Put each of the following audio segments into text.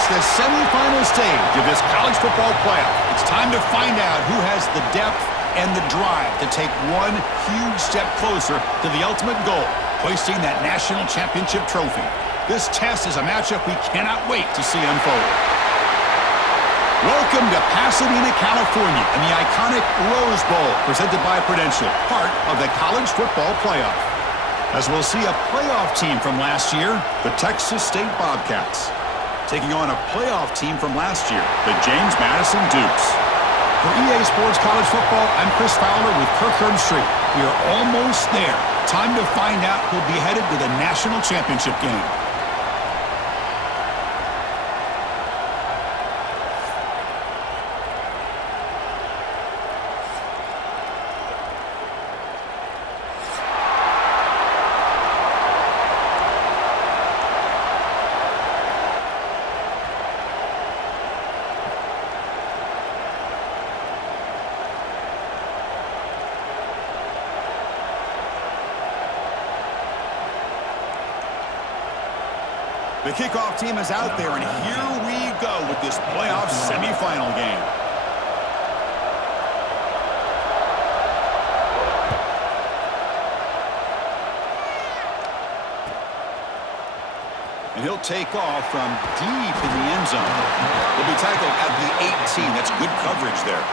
reach the semifinal stage of this college football playoff. It's time to find out who has the depth and the drive to take one huge step closer to the ultimate goal, hoisting that national championship trophy. This test is a matchup we cannot wait to see unfold. Welcome to Pasadena, California, and the iconic Rose Bowl, presented by Prudential, part of the college football playoff. As we'll see a playoff team from last year, the Texas State Bobcats, taking on a playoff team from last year, the James Madison Dukes. For EASports College Football, I'm Chris Fowler with Kirkland Street. We are almost there. Time to find out who'll be headed to the national championship game. The kickoff team is out there, and here we go with this playoff semifinal game. And he'll take off from deep in the end zone. He'll be tackled at the 18. That's good coverage there.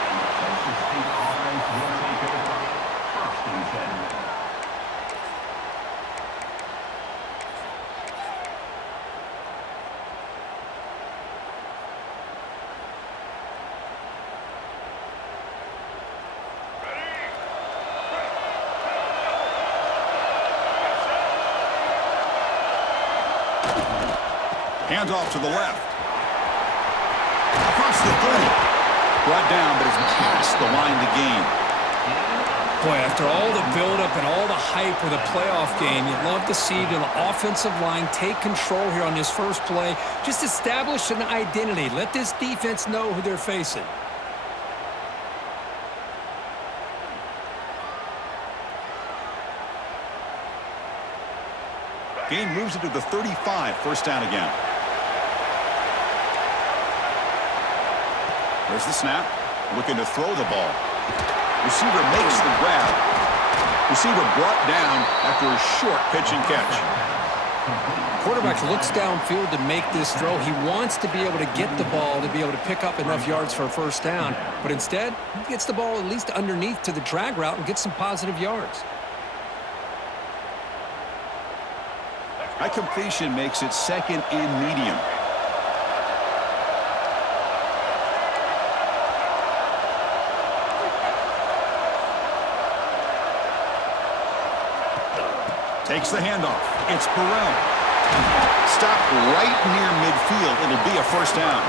Handoff to the left. Across the 30. Brought down, but it's past the line to gain. Boy, after all the buildup and all the hype of the playoff game, you'd love to see the offensive line take control here on this first play. Just establish an identity. Let this defense know who they're facing. Gain moves it to the 35. First down again. There's the snap. Looking to throw the ball. Receiver makes the grab. Receiver brought down after a short pitch and catch. Quarterback looks downfield to make this throw. He wants to be able to get the ball to be able to pick up enough yards for a first down. But instead, he gets the ball at least underneath to the drag route and gets some positive yards. That completion makes it second and medium. Takes the handoff. It's Burrell. Stopped right near midfield. It'll be a first down.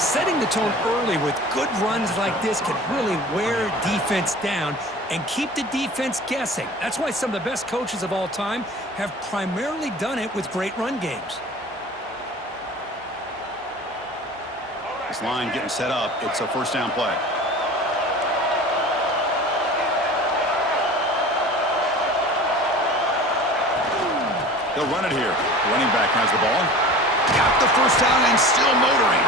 Setting the tone early with good runs like this can really wear defense down and keep the defense guessing. That's why some of the best coaches of all time have primarily done it with great run games. This line getting set up. It's a first down play. They'll run it here. Running back has the ball. Got the first down and still motoring.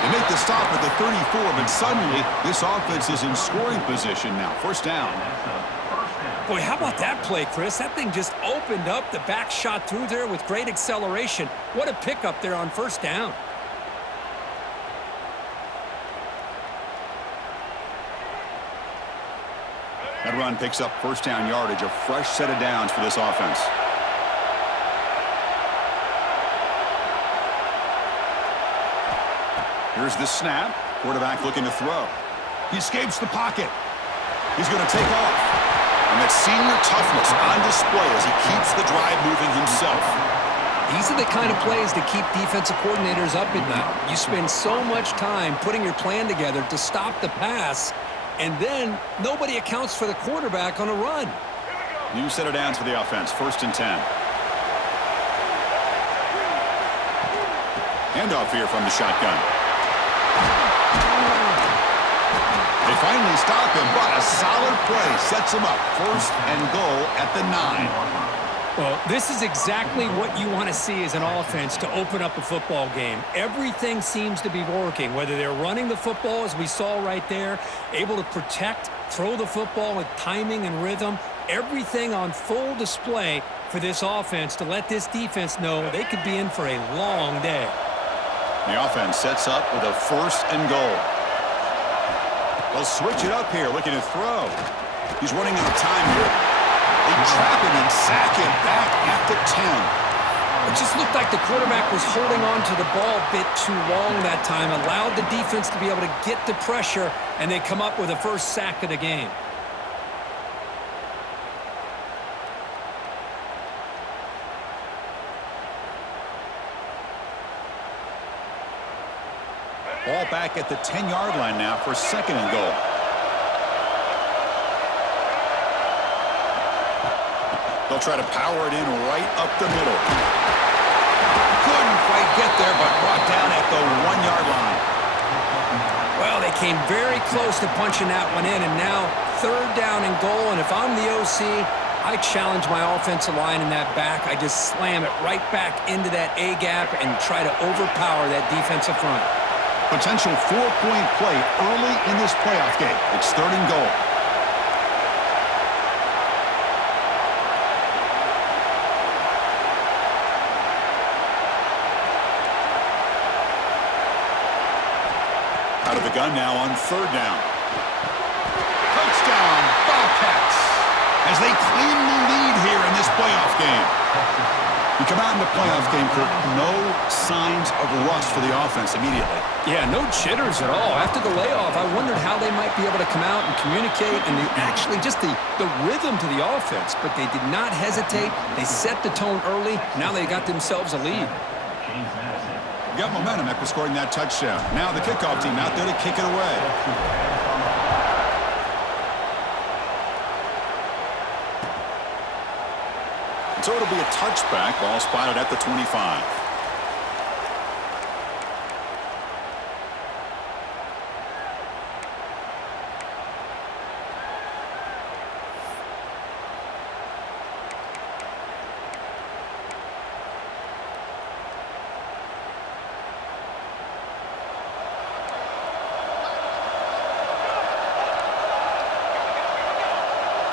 They make the stop at the 34, but suddenly this offense is in scoring position now. First down. Boy, how about that play, Chris? That thing just opened up. The back shot through there with great acceleration. What a pickup there on first down. That run picks up first down yardage, a fresh set of downs for this offense. Here's the snap. Quarterback looking to throw. He escapes the pocket. He's going to take off. And that senior toughness on display as he keeps the drive moving himself. These are the kind of plays that keep defensive coordinators up at night. You spend so much time putting your plan together to stop the pass, and then nobody accounts for the quarterback on a run. New set of downs for the offense. First and 10. Handoff here from the shotgun. They finally stop him, but a solid play sets him up. First and goal at the 9. Well, this is exactly what you want to see as an offense to open up a football game. Everything seems to be working, whether they're running the football, as we saw right there, able to protect, throw the football with timing and rhythm, everything on full display for this offense to let this defense know they could be in for a long day. The offense sets up with a 1st and goal. They'll switch it up here, looking to throw. He's running out of time here. They trap him and sack him back at the 10. It just looked like the quarterback was holding on to the ball a bit too long that time, allowed the defense to be able to get the pressure, and they come up with a first sack of the game. Ball back at the 10-yard line now for 2nd and goal. They'll try to power it in right up the middle. Couldn't quite get there, but brought down at the 1-yard line. Well, they came very close to punching that one in, and now 3rd down and goal. And if I'm the OC, I challenge my offensive line in that back. I just slam it right back into that A-gap and try to overpower that defensive front. Potential 4-point play early in this playoff game. It's 3rd and goal. Out of the gun now on 3rd down. Touchdown, Bobcats, as they claim the lead here in this playoff game. You come out in the playoff game, Kirk, no signs of rust for the offense immediately. Yeah, no jitters at all. After the layoff, I wondered how they might be able to come out and communicate, and actually just the rhythm to the offense, but they did not hesitate. They set the tone early. Now they got themselves a lead. Got momentum after scoring that touchdown. Now the kickoff team out there to kick it away. And so it'll be a touchback. Ball spotted at the 25.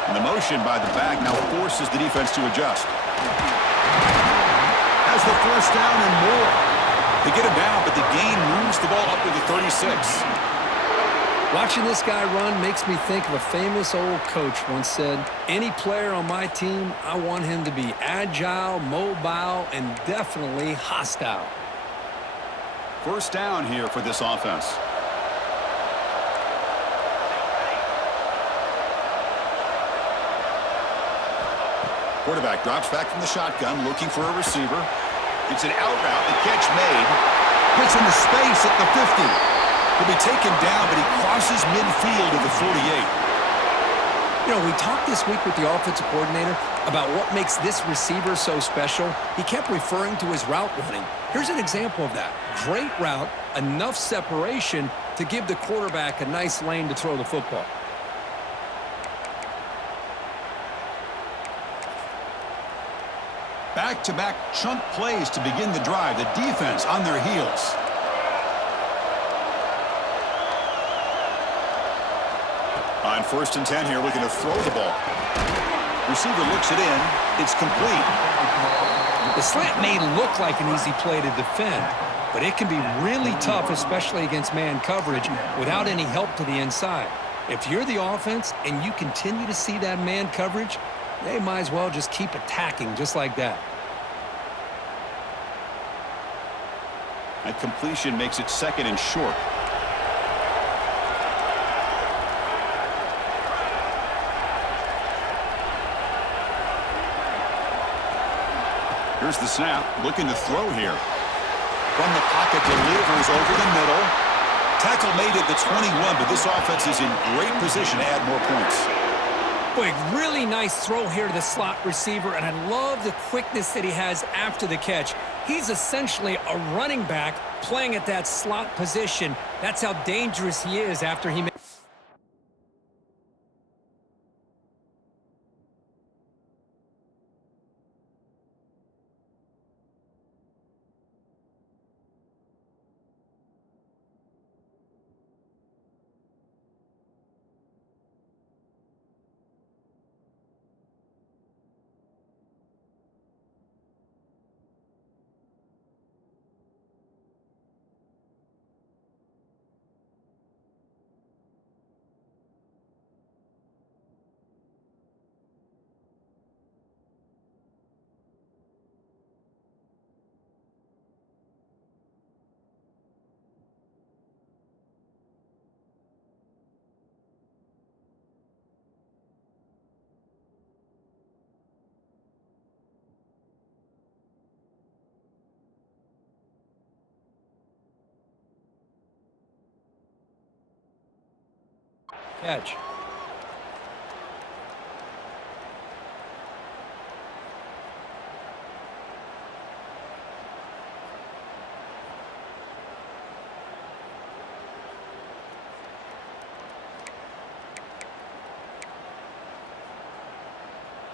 And the motion by the back now forces the defense to adjust. Has the 1st down and more. They get him down, but the gain moves the ball up to the 36. Watching this guy run makes me think of a famous old coach once said, any player on my team, I want him to be agile, mobile, and definitely hostile. 1st down here for this offense. Quarterback drops back from the shotgun, looking for a receiver. It's an out route. The catch made. Gets into space at the 50. He'll be taken down, but he crosses midfield to the 48. You know, we talked this week with the offensive coordinator about what makes this receiver so special. He kept referring to his route running. Here's an example of that. Great route, enough separation to give the quarterback a nice lane to throw the football. Back-to-back chunk plays to begin the drive. The defense on their heels. On 1st and 10 here, looking to throw the ball. Receiver looks it in. It's complete. The slant may look like an easy play to defend, but it can be really tough, especially against man coverage, without any help to the inside. If you're the offense and you continue to see that man coverage, they might as well just keep attacking just like that. That completion makes it 2nd and short. Here's the snap, looking to throw here. From the pocket, delivers over the middle. Tackle made at the 21, but this offense is in great position to add more points. Boy, really nice throw here to the slot receiver, and I love the quickness that he has after the catch. He's essentially a running back playing at that slot position. That's how dangerous he is after he makes. catch.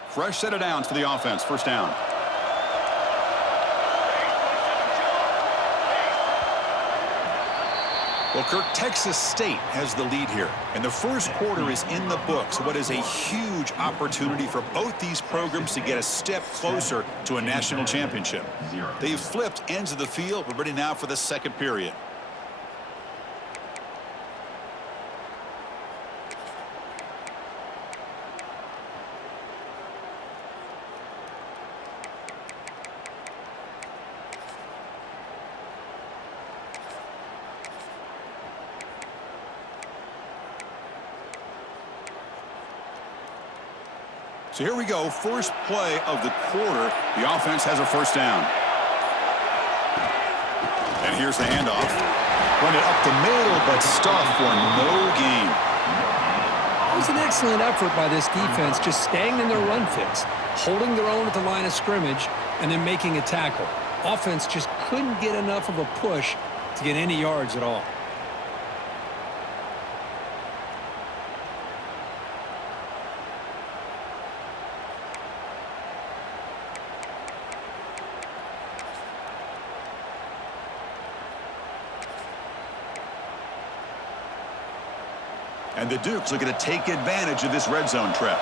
Fresh set of downs for the offense. First down. Well, Kirk, Texas State has the lead here, and the first quarter is in the books. What is a huge opportunity for both these programs to get a step closer to a national championship. They've flipped ends of the field. We're ready now for the second period. So here we go, first play of the quarter. The offense has a first down. And here's the handoff. Run it up the middle, but stuffed for no gain. It was an excellent effort by this defense, just staying in their run fix, holding their own at the line of scrimmage, and then making a tackle. Offense just couldn't get enough of a push to get any yards at all. And the Dukes looking to take advantage of this red zone trap.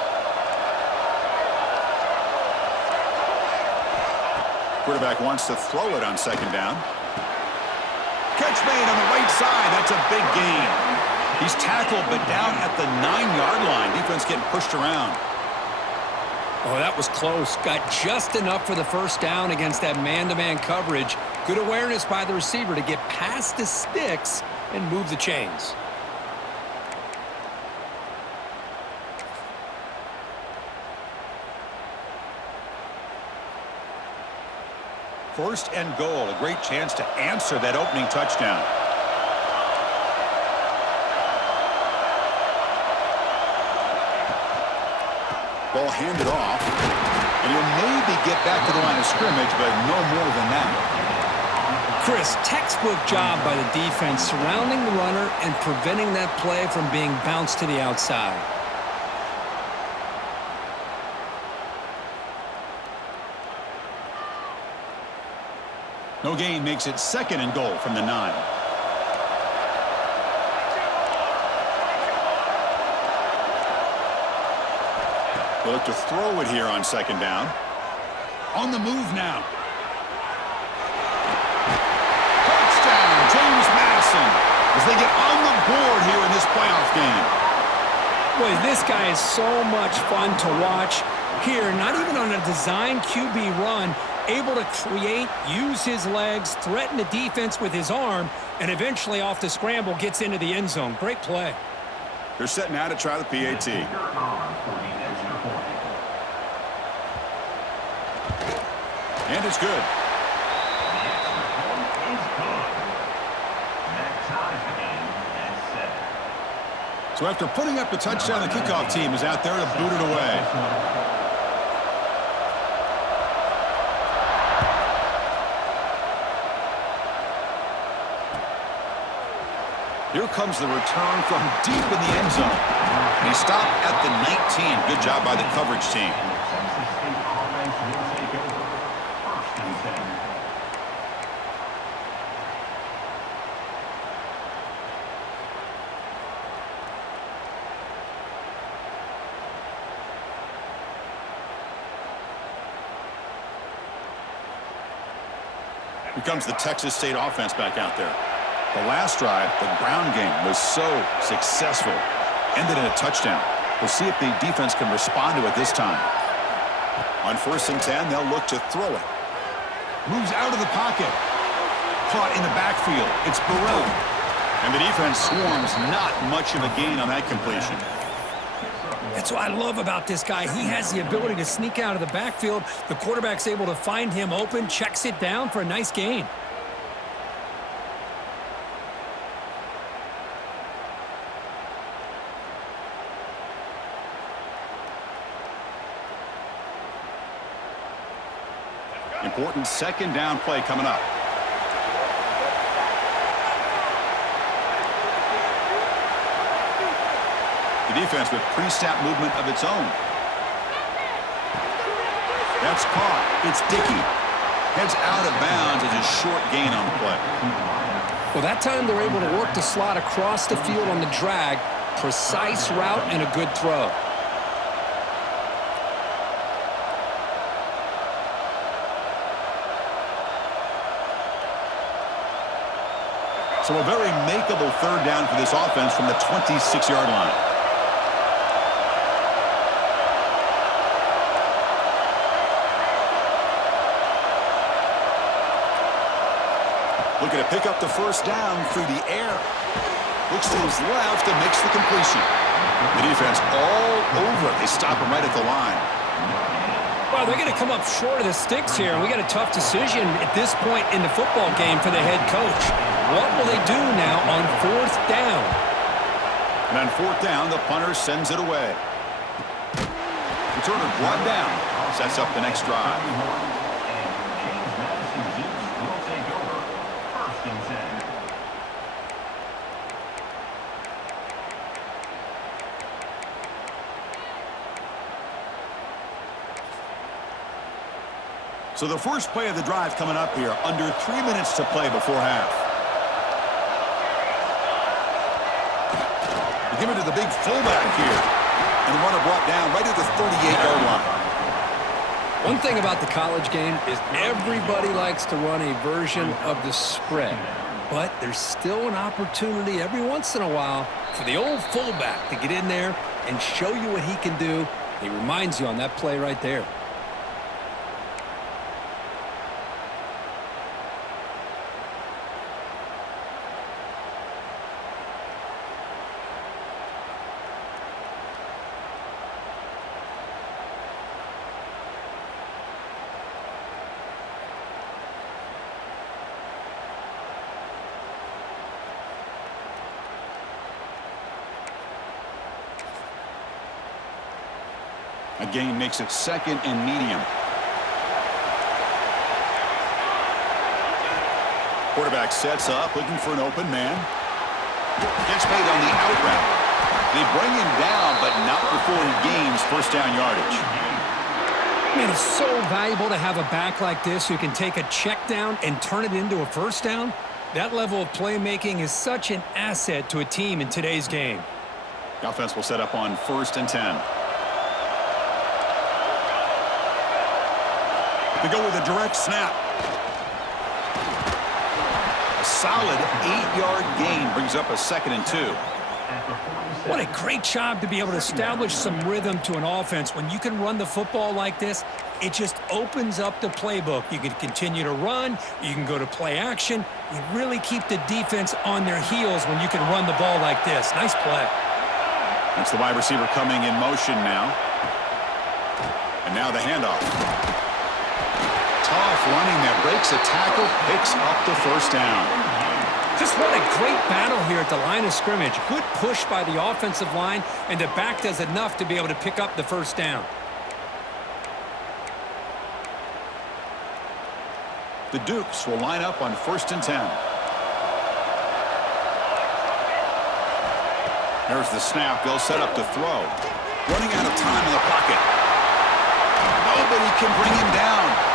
Quarterback wants to throw it on second down. Catch made on the right side. That's a big gain. He's tackled, but down at the 9-yard line. Defense getting pushed around. Oh, that was close. Got just enough for the first down against that man-to-man coverage. Good awareness by the receiver to get past the sticks and move the chains. First and goal, a great chance to answer that opening touchdown. Ball handed off, and he'll maybe get back to the line of scrimmage, but no more than that. Chris, textbook job by the defense surrounding the runner and preventing that play from being bounced to the outside. No gain makes it second and goal from the 9. They'll look to throw it here on second down. On the move now. Touchdown, James Madison, as they get on the board here in this playoff game. Boy, this guy is so much fun to watch. Here, not even on a design QB run, able to create, use his legs, threaten the defense with his arm, and eventually off the scramble gets into the end zone. Great play. They're set now to try the PAT. And it's good. So after putting up the touchdown, the kickoff team is out there to boot it away. Here comes the return from deep in the end zone. And he stopped at the 19. Good job by the coverage team. Here comes the Texas State offense back out there. The last drive, the ground game, was so successful. Ended in a touchdown. We'll see if the defense can respond to it this time. On 1st and 10, they'll look to throw it. Moves out of the pocket. Caught in the backfield. It's Burrell. And the defense swarms, not much of a gain on that completion. That's what I love about this guy. He has the ability to sneak out of the backfield. The quarterback's able to find him open, checks it down for a nice gain. important second down play coming up. The defense with pre-snap movement of its own. That's caught. It's Dickey. Heads out of bounds as a short gain on the play. Well, that time they're able to work the slot across the field on the drag. Precise route and a good throw. So a very makeable third down for this offense from the 26-yard line. Looking to pick up the first down through the air. Looks to his left and makes the completion. The defense all over it. They stop him right at the line. Well, they're going to come up short of the sticks here, and we got a tough decision at this point in the football game for the head coach. What will they do now on fourth down? And on fourth down, the punter sends it away. Returner brought down. Sets up the next drive. So the first play of the drive coming up here, under 3 minutes to play before half. They give it to the big fullback here. And the runner brought down right at the 38-yard line. One thing about the college game is everybody likes to run a version of the spread. But there's still an opportunity every once in a while for the old fullback to get in there and show you what he can do. He reminds you on that play right there. A gain makes it second and medium. Quarterback sets up, looking for an open man. Gets made on the out route. They bring him down, but not before he gains first down yardage. Man, it's so valuable to have a back like this who can take a check down and turn it into a first down. That level of playmaking is such an asset to a team in today's game. The offense will set up on 1st and 10. They go with a direct snap. A solid 8-yard gain brings up a 2nd and 2. What a great job to be able to establish some rhythm to an offense. When you can run the football like this, it just opens up the playbook. You can continue to run. You can go to play action. You really keep the defense on their heels when you can run the ball like this. Nice play. That's the wide receiver coming in motion now. And now the handoff. Tough running there, breaks a tackle, picks up the first down. Just what a great battle here at the line of scrimmage. Good push by the offensive line, and the back does enough to be able to pick up the first down. The Dukes will line up on 1st and 10. There's the snap. They'll set up the throw. Running out of time in the pocket. Nobody can bring him down.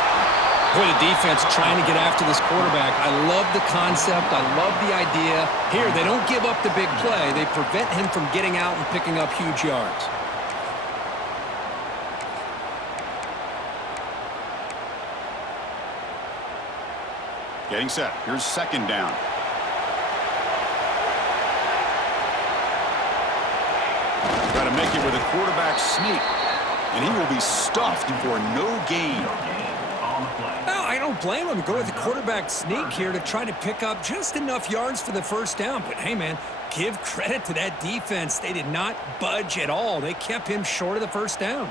Boy, the defense trying to get after this quarterback. I love the concept. I love the idea. Here, they don't give up the big play. They prevent him from getting out and picking up huge yards. Getting set. Here's 2nd down. Try to make it with a quarterback sneak. And he will be stuffed for no gain. No, I don't blame him. Go with the quarterback sneak here to try to pick up just enough yards for the first down. But, hey, man, give credit to that defense. They did not budge at all. They kept him short of the first down.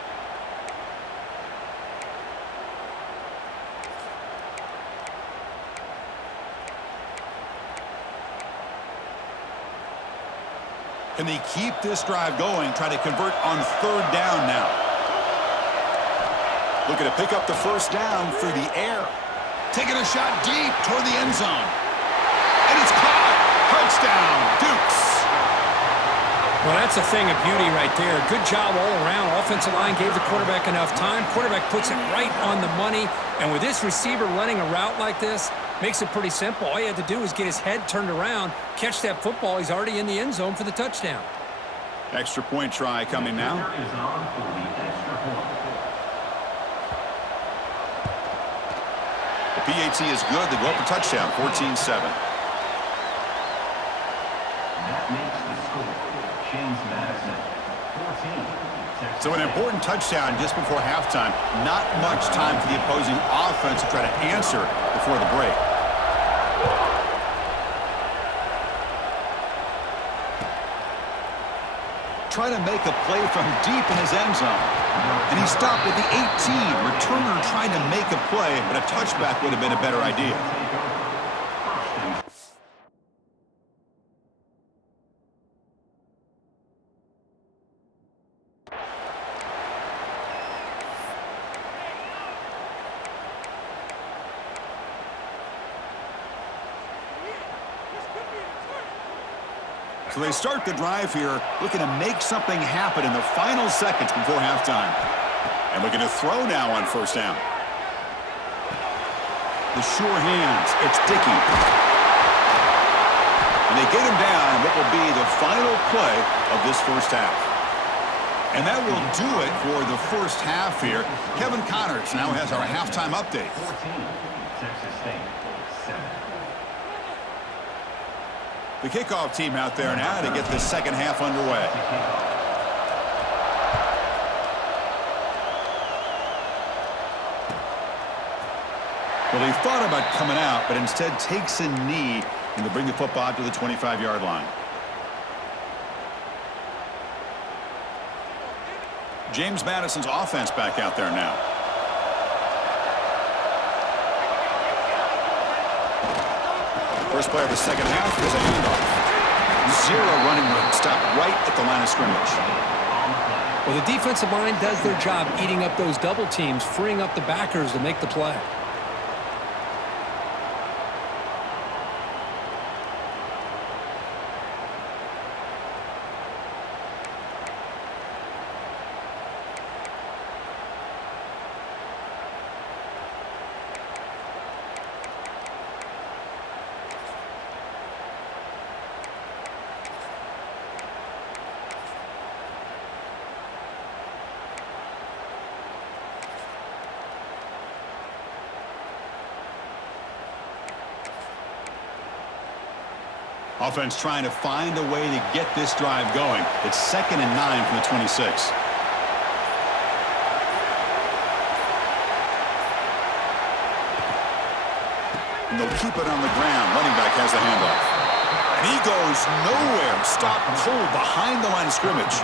Can they keep this drive going, try to convert on 3rd down now? Looking to pick up the first down through the air. Taking a shot deep toward the end zone. And it's caught. Touchdown, Dukes. Well, that's a thing of beauty right there. Good job all around. Offensive line gave the quarterback enough time. Quarterback puts it right on the money. And with this receiver running a route like this, makes it pretty simple. All you had to do is get his head turned around, catch that football. He's already in the end zone for the touchdown. Extra point try coming now. The PAT is good. They go up a touchdown, 14-7. That makes the score. James Madison, 14. So an important touchdown just before halftime. Not much time for the opposing offense to try to answer before the break. Trying to make a play from deep in his end zone. And he stopped at the 18. Returner trying to make a play, but a touchback would have been a better idea. So they start the drive here, looking to make something happen in the final seconds before halftime. And looking to throw now on first down. The sure hands, it's Dickey. And they get him down what will be the final play of this first half. And that will do it for the first half here. Kevin Connors now has our halftime update. 14, Texas State, 7. The kickoff team out there now to get the second half underway. Well, he thought about coming out, but instead takes a knee and to bring the football to the 25-yard line. James Madison's offense back out there now. First play of the second half is a handoff. Zero running room. Stopped right at the line of scrimmage. Well, the defensive line does their job eating up those double teams, freeing up the backers to make the play. Offense trying to find a way to get this drive going. It's 2nd and 9 from the 26. And they'll keep it on the ground. Running back has the handoff. And he goes nowhere. Stopped cold behind the line of scrimmage.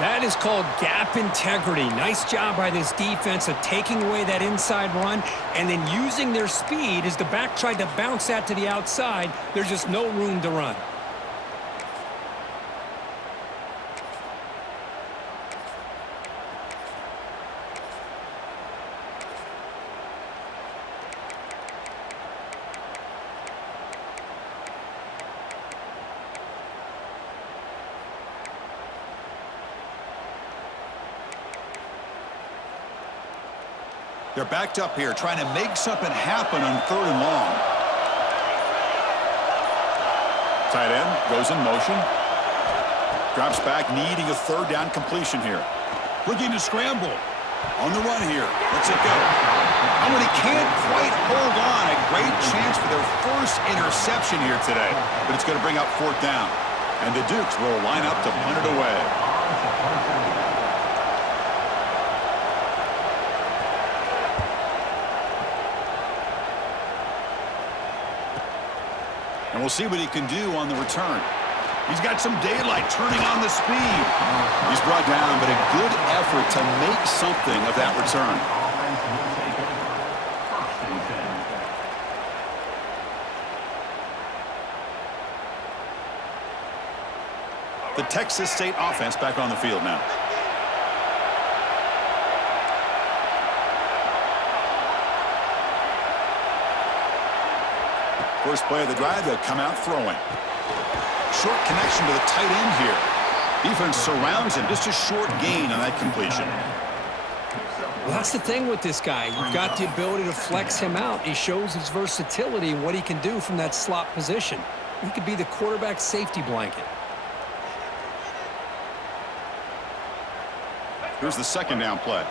That is called gap integrity. Nice job by this defense of taking away that inside run and then using their speed as the back tried to bounce that to the outside. There's just no room to run. They're backed up here, trying to make something happen on 3rd and long. Tight end goes in motion. Drops back, needing a 3rd down completion here. Looking to scramble. On the run here. Lets it go. Oh, and he can't quite hold on. A great chance for their first interception here today. But it's going to bring up 4th down. And the Dukes will line up to punt it away. And we'll see what he can do on the return. He's got some daylight turning on the speed. He's brought down, but a good effort to make something of that return. The Texas State offense back on the field now. First play of the drive, they'll come out throwing. Short connection to the tight end here. Defense surrounds him. Just a short gain on that completion. Well, that's the thing with this guy. You've got the ability to flex him out. He shows his versatility and what he can do from that slot position. He could be the quarterback safety blanket. Here's the second down play.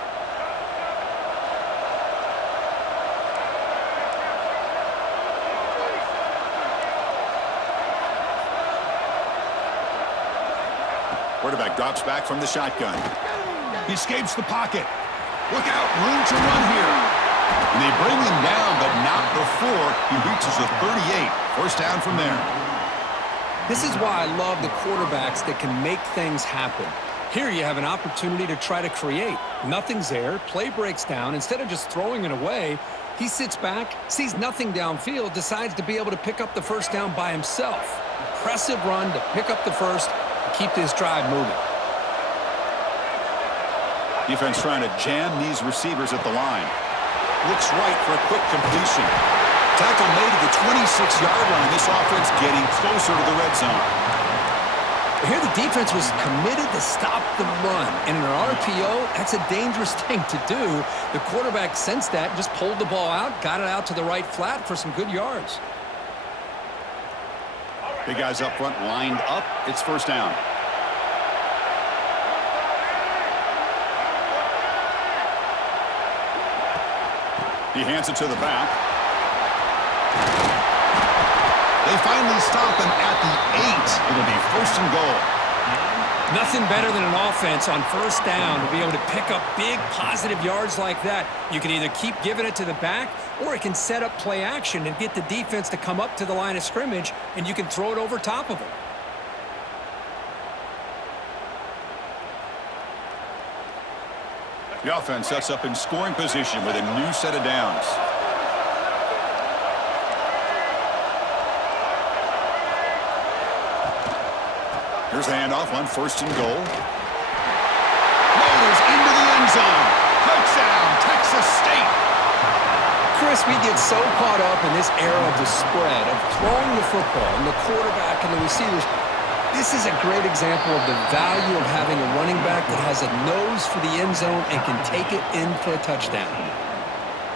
Quarterback drops back from the shotgun. He escapes the pocket. Look out, room to run here. And they bring him down, but not before he reaches the 38. First down from there. This is why I love the quarterbacks that can make things happen. Here you have an opportunity to try to create. Nothing's there. Play breaks down. Instead of just throwing it away, he sits back, sees nothing downfield, decides to be able to pick up the first down by himself. Impressive run to pick up the first and keep this drive moving. Defense trying to jam these receivers at the line. Looks right for a quick completion. Tackle made at the 26-yard line. This offense getting closer to the red zone. Here the defense was committed to stop the run. And in an RPO, that's a dangerous thing to do. The quarterback sensed that, just pulled the ball out, got it out to the right flat for some good yards. Big guys up front lined up. It's first down. He hands it to the back. They finally stop him at the 8. It'll be first and goal. Nothing better than an offense on first down to be able to pick up big positive yards like that. You can either keep giving it to the back, or it can set up play action and get the defense to come up to the line of scrimmage, and you can throw it over top of them. The offense sets up in scoring position with a new set of downs. Here's the handoff on first and goal. Rolls into the end zone. Touchdown, Texas State. Chris, we get so caught up in this era of the spread, of throwing the football and the quarterback and the receivers. This is a great example of the value of having a running back that has a nose for the end zone and can take it in for a touchdown.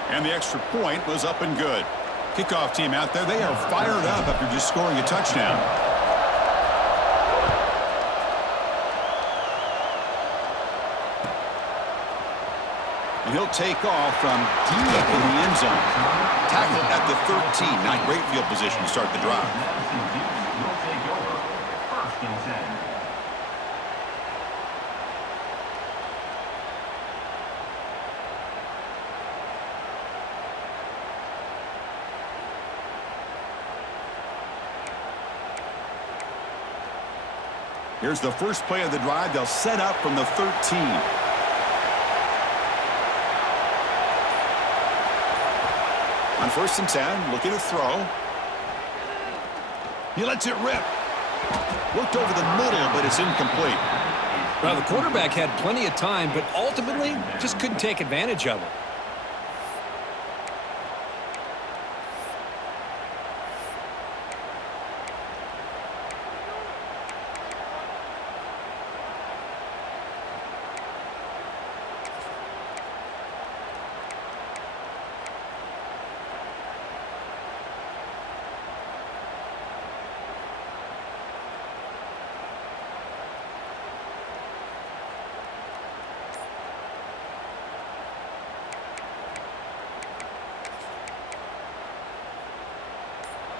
And the extra point was up and good. Kickoff team out there, they are fired up after just scoring a touchdown. And he'll take off from deep in the end zone. Tackled at the 13. Not great field position to start the drive. Here's the first play of the drive. They'll set up from the 13. On first and 10, looking to throw. He lets it rip. Looked over the middle, but it's incomplete. Well, the quarterback had plenty of time, but ultimately just couldn't take advantage of it.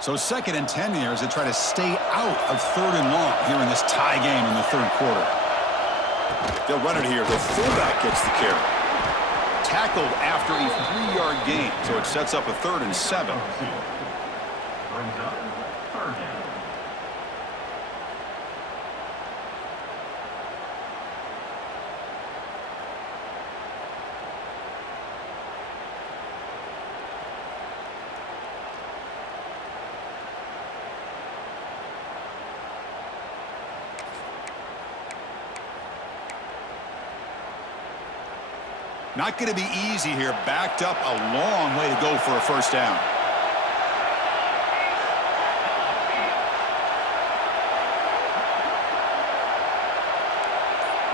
So second and 10 here as they try to stay out of third and long here in this tie game in the third quarter. They'll run it here. The fullback gets the carry. Tackled after a 3-yard gain, so it sets up a 3rd and 7. Brings up third down. Not going to be easy here. Backed up a long way to go for a first down.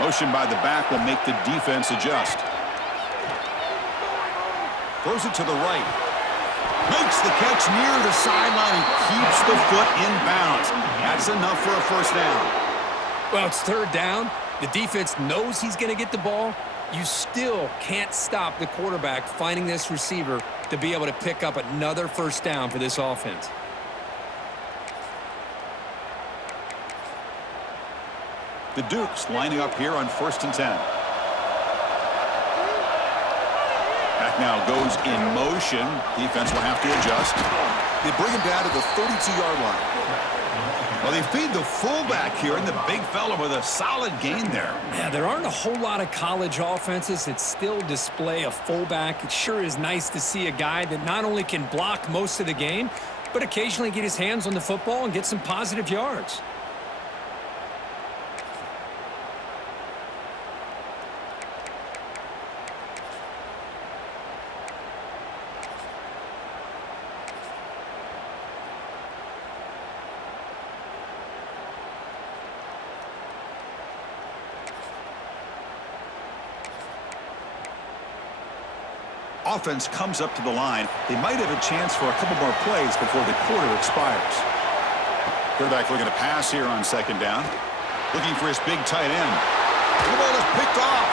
Motion by the back will make the defense adjust. Throws it to the right. Makes the catch near the sideline and keeps the foot in bounds. That's enough for a first down. Well, it's third down. The defense knows he's going to get the ball. You still can't stop the quarterback finding this receiver to be able to pick up another first down for this offense. The Dukes lining up here on 1st and 10. Back now goes in motion. Defense will have to adjust. They bring him down to the 32-yard line. Well, they feed the fullback here, and the big fella with a solid gain there. Yeah, there aren't a whole lot of college offenses that still display a fullback. It sure is nice to see a guy that not only can block most of the game, but occasionally get his hands on the football and get some positive yards. Offense comes up to the line. They might have a chance for a couple more plays before the quarter expires. Quarterback looking to pass here on 2nd down. Looking for his big tight end. The ball is picked off.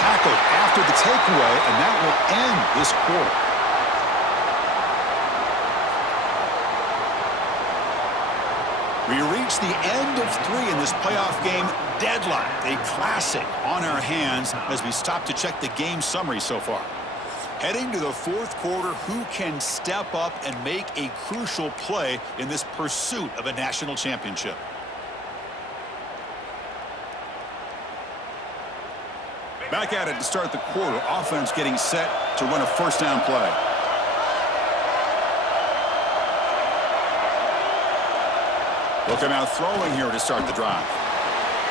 Tackled after the takeaway, and that will end this quarter. We reach the end of 3 in this playoff game. Deadline, a classic on our hands as we stop to check the game summary so far. Heading to the 4th quarter, who can step up and make a crucial play in this pursuit of a national championship? Back at it to start the quarter. Offense getting set to run a first down play. They'll come out throwing here to start the drive.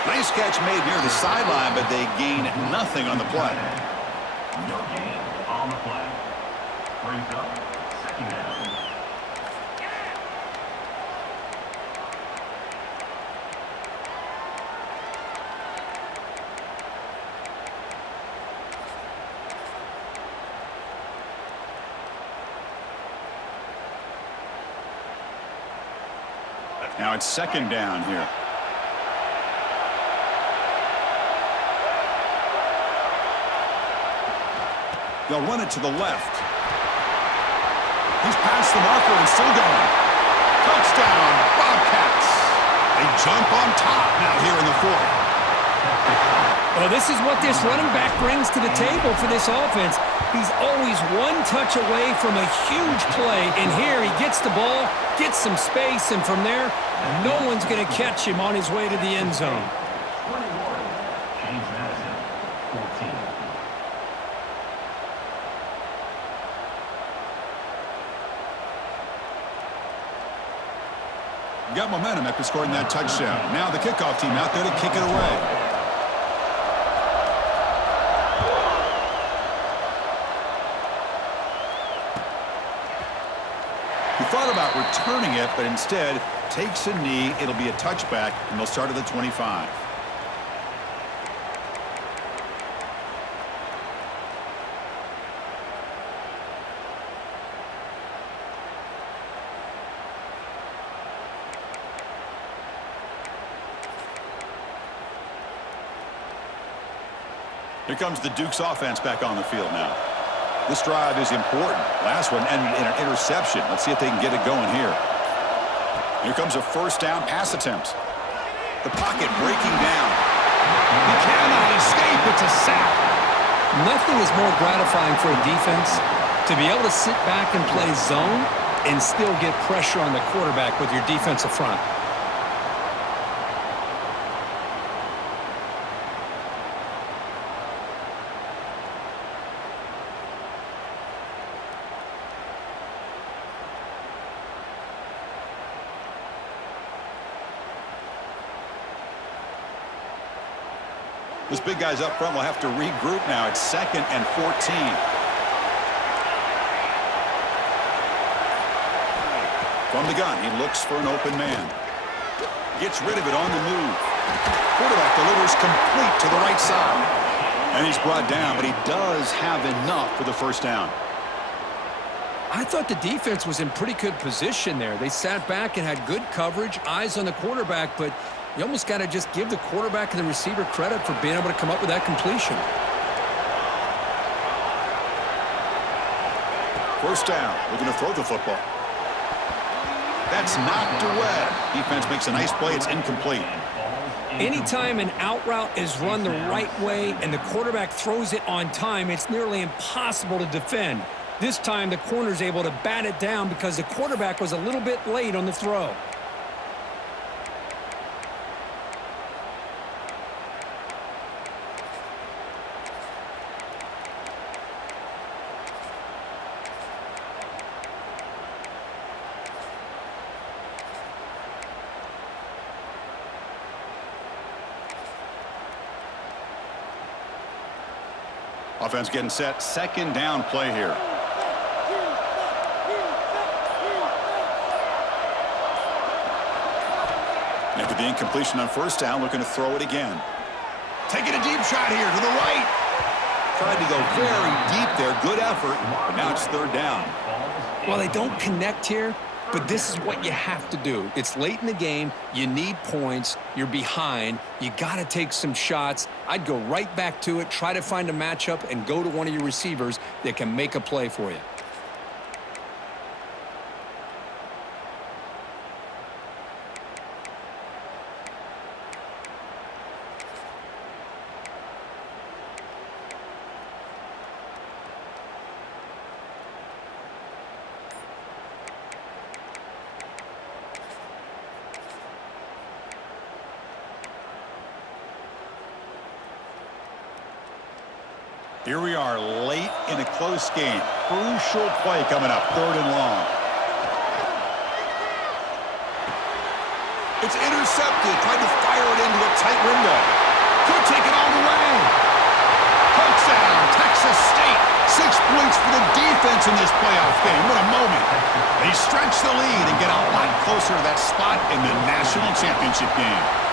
Nice catch made near the sideline, but they gain nothing on the play. No gain on the play. Brings up 2nd down. Now it's 2nd down here. They'll run it to the left. He's past the marker and still going. Touchdown, Bobcats. They jump on top now here in the 4th. Well, this is what this running back brings to the table for this offense. He's always one touch away from a huge play, and here he gets the ball, gets some space, and from there, no one's going to catch him on his way to the end zone. 21. James Madison, 14. Got momentum after scoring that touchdown. Now the kickoff team out there to kick it away. He thought about returning it, but instead takes a knee. It'll be a touchback, and they'll start at the 25. Here comes the Dukes offense back on the field now. This drive is important. Last one ended in an interception. Let's see if they can get it going here. Here comes a first down pass attempt. The pocket breaking down. He cannot escape. It's a sack. Nothing is more gratifying for a defense to be able to sit back and play zone and still get pressure on the quarterback with your defensive front. This big guy's up front will have to regroup now. It's 2nd and 14. From the gun, he looks for an open man. Gets rid of it on the move. Quarterback delivers complete to the right side. And he's brought down, but he does have enough for the first down. I thought the defense was in pretty good position there. They sat back and had good coverage, eyes on the quarterback, but you almost got to just give the quarterback and the receiver credit for being able to come up with that completion. First down, looking to throw the football. That's knocked away. Defense makes a nice play. It's incomplete. Anytime an out route is run the right way and the quarterback throws it on time, it's nearly impossible to defend. This time, the corner's able to bat it down because the quarterback was a little bit late on the throw. Offense getting set. Second down play here. After the incompletion on first down, looking to throw it again. Taking a deep shot here to the right. Tried to go very deep there. Good effort, but now it's third down. Well, they don't connect here, but this is what you have to do. It's late in the game. You need points. You're behind. You got to take some shots. I'd go right back to it, try to find a matchup, and go to one of your receivers that can make a play for you. Here we are late in a close game. Crucial play coming up, third and long. It's intercepted. Tried to fire it into a tight window. Could take it all the way. Touchdown, Texas State. 6 points for the defense in this playoff game. What a moment. They stretch the lead and get a lot closer to that spot in the national championship game.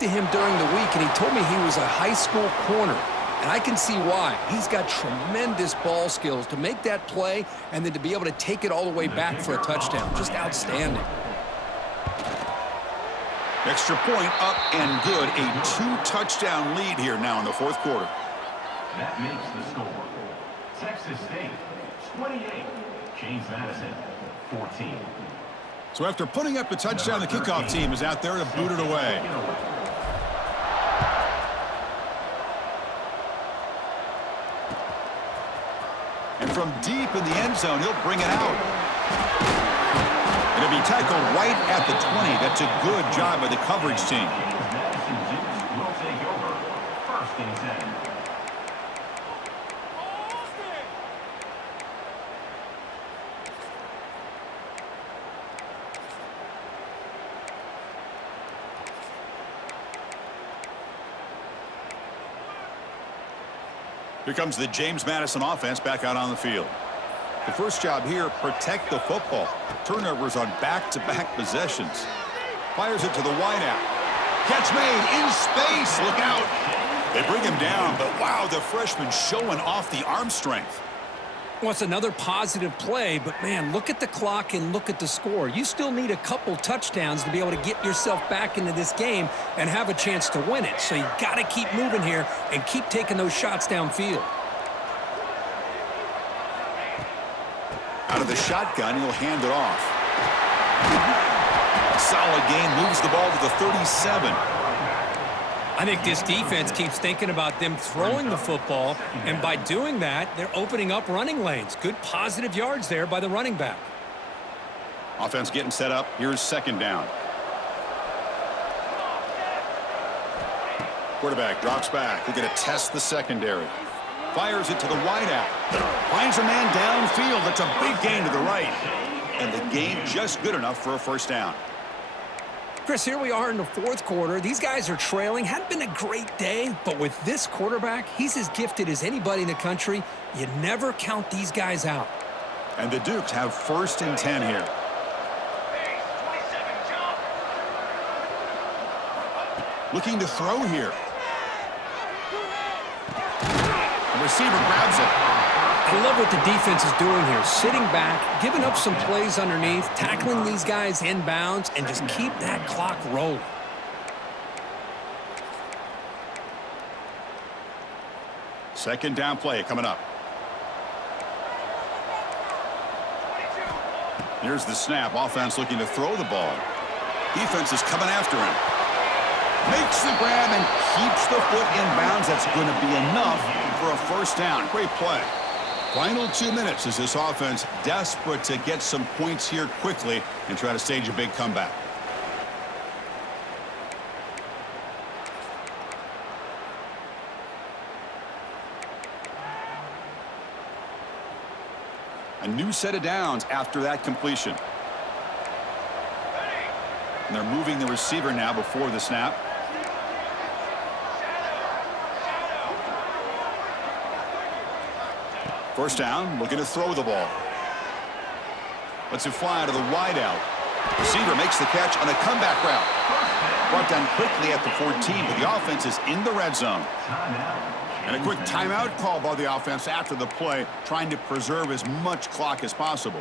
To him during the week, and he told me he was a high school corner, and I can see why. He's got tremendous ball skills to make that play and then to be able to take it all the way back for a touchdown. Just outstanding. Extra point up and good. A 2-touchdown lead here now in the fourth quarter. That makes the score. Texas State, 28. James Madison, 14. So after putting up the touchdown, the kickoff team is out there to boot it away. And from deep in the end zone, he'll bring it out. It'll be tackled right at the 20. That's a good job by the coverage team. Madison Dukes will take over. First and 10. Here comes the James Madison offense back out on the field. The first job here, protect the football. Turnovers on back-to-back possessions. Fires it to the wideout. Catch made in space. Look out. They bring him down, but wow, the freshman showing off the arm strength. Well, it's another positive play, but man, look at the clock and look at the score. You still need a couple touchdowns to be able to get yourself back into this game and have a chance to win it. So you got to keep moving here and keep taking those shots downfield. Out of the shotgun, he'll hand it off. Solid gain, moves the ball to the 37. I think this defense keeps thinking about them throwing the football, and by doing that, they're opening up running lanes. Good positive yards there by the running back. Offense getting set up. Here's second down. Quarterback drops back. They're going to test the secondary. Fires it to the wideout. Finds a man downfield. That's a big gain to the right. And the gain just good enough for a first down. Chris, here we are in the fourth quarter. These guys are trailing. Hadn't been a great day, but with this quarterback, he's as gifted as anybody in the country. You never count these guys out. And the Dukes have 1st and 10 here. Looking to throw here. The receiver grabs it. I love what the defense is doing here. Sitting back, giving up some plays underneath, tackling these guys inbounds, and just keep that clock rolling. Second down play coming up. Here's the snap. Offense looking to throw the ball. Defense is coming after him. Makes the grab and keeps the foot in bounds. That's going to be enough for a first down. Great play. Final 2 minutes as this offense desperate to get some points here quickly and try to stage a big comeback. A new set of downs after that completion. And they're moving the receiver now before the snap. First down, looking to throw the ball. Lets it fly to the wideout. Receiver makes the catch on a comeback route. Brought down quickly at the 14, but the offense is in the red zone. And a quick timeout call by the offense after the play, trying to preserve as much clock as possible.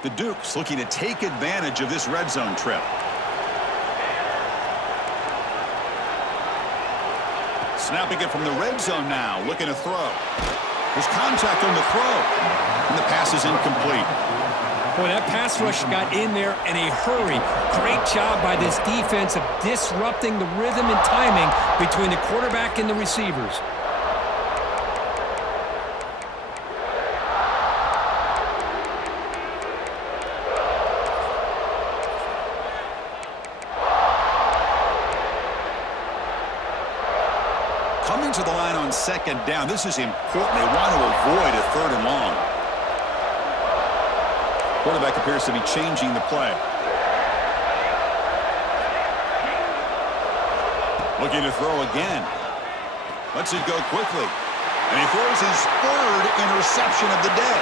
The Dukes looking to take advantage of this red zone trip. Snapping it from the red zone now, looking to throw. There's contact on the throw, and the pass is incomplete. Boy, that pass rush got in there in a hurry. Great job by this defense of disrupting the rhythm and timing between the quarterback and the receivers. Coming to the line on second down. This is important. They want to avoid a 3rd and long. Quarterback appears to be changing the play. Looking to throw again. Lets it go quickly. And he throws his 3rd interception of the day.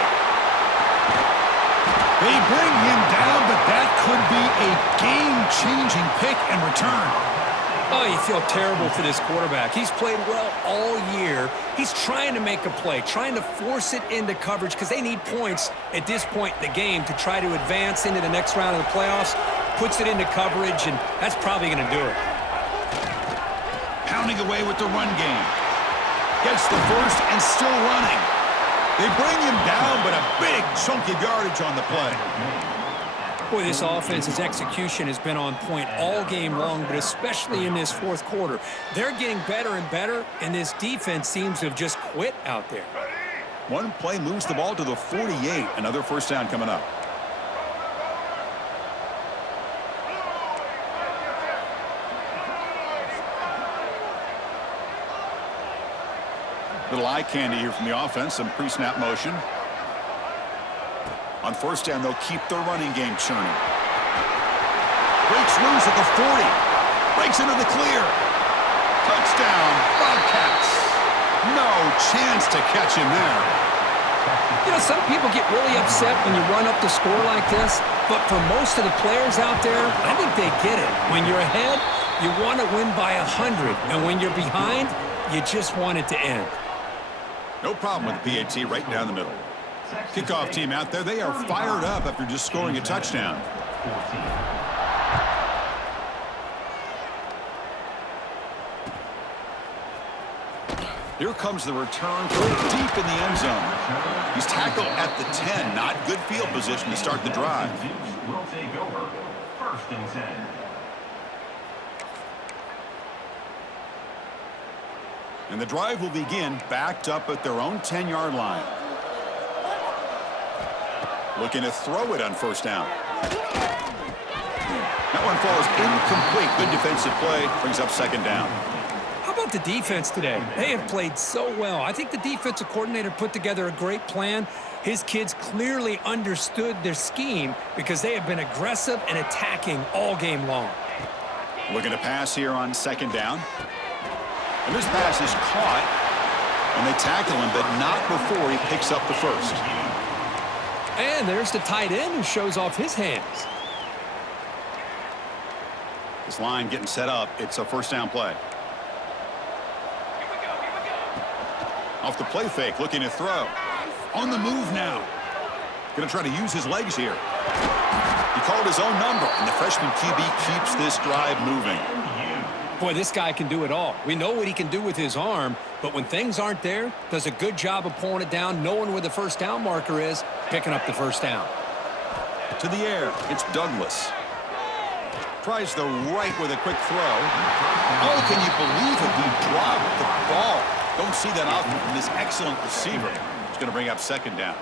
They bring him down, but that could be a game-changing pick and return. Oh, you feel terrible for this quarterback. He's played well all year. He's trying to make a play, trying to force it into coverage because they need points at this point in the game to try to advance into the next round of the playoffs. Puts it into coverage, and that's probably going to do it. Pounding away with the run game. Gets the first and still running. They bring him down, but a big chunk of yardage on the play. Boy, this offense's execution has been on point all game long, but especially in this fourth quarter. They're getting better and better, and this defense seems to have just quit out there. One play moves the ball to the 48. Another first down coming up. Little eye candy here from the offense. Some pre-snap motion. On first down, they'll keep their running game churning. Breaks loose at the 40. Breaks into the clear. Touchdown, Bobcats. No chance to catch him there. You know, some people get really upset when you run up the score like this, but for most of the players out there, I think they get it. When you're ahead, you want to win by 100, and when you're behind, you just want it to end. No problem with the PAT right down the middle. Kickoff team out there, they are fired up after just scoring a touchdown. Here comes the return from deep in the end zone. He's tackled at the 10. Not good field position to start the drive. Will take over. 1st and 10. And the drive will begin backed up at their own 10-yard line. Looking to throw it on 1st down. That one falls incomplete. Good defensive play. Brings up 2nd down. How about the defense today? They have played so well. I think the defensive coordinator put together a great plan. His kids clearly understood their scheme because they have been aggressive and attacking all game long. Looking to pass here on 2nd down. And this pass is caught, and they tackle him, but not before he picks up the 1st. And there's the tight end who shows off his hands. This line getting set up. It's a 1st down play. Off the play fake, looking to throw. On the move now. Going to try to use his legs here. He called his own number, and the freshman QB keeps this drive moving. Boy, this guy can do it all. We know what he can do with his arm, but when things aren't there, does a good job of pulling it down, knowing where the 1st down marker is, picking up the 1st down. To the air, it's Douglas. Tries the right with a quick throw. Oh, can you believe it? He dropped the ball. Don't see that often from this excellent receiver. He's going to bring up 2nd down.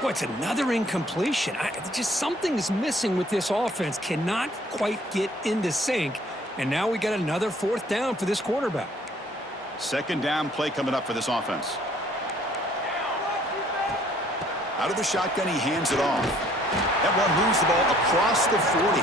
Boy, it's another incompletion. Just something's missing with this offense. Cannot quite get into sync. And now we got another 4th down for this quarterback. 2nd down play coming up for this offense. Out of the shotgun, he hands it off. That one moves the ball across the 40.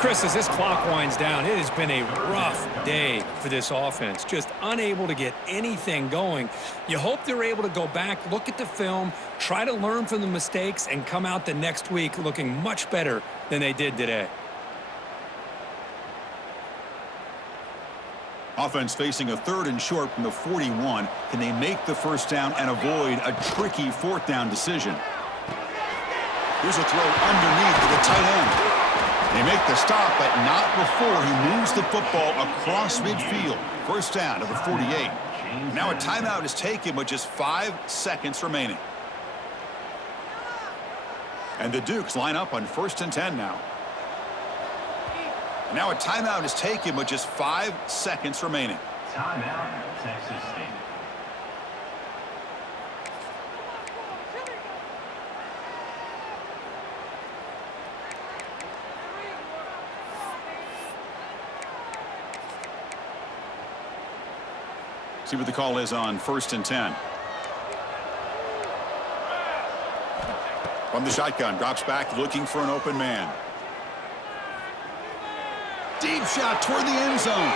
Chris, as this clock winds down, it has been a rough day for this offense. Just unable to get anything going. You hope they're able to go back, look at the film, try to learn from the mistakes, and come out the next week looking much better than they did today. Offense facing a 3rd and short from the 41. Can they make the 1st down and avoid a tricky 4th down decision? Here's a throw underneath to the tight end. They make the stop, but not before he moves the football across midfield. 1st down to the 48. Now a timeout is taken with just 5 seconds remaining. And the Dukes line up on 1st and 10 now. Now a timeout is taken with just 5 seconds remaining. Timeout, Texas State. See what the call is on 1st and 10. From the shotgun, drops back looking for an open man. Deep shot toward the end zone.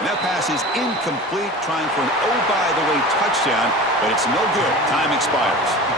And that pass is incomplete, trying for an oh-by-the-way touchdown, but it's no good. Time expires.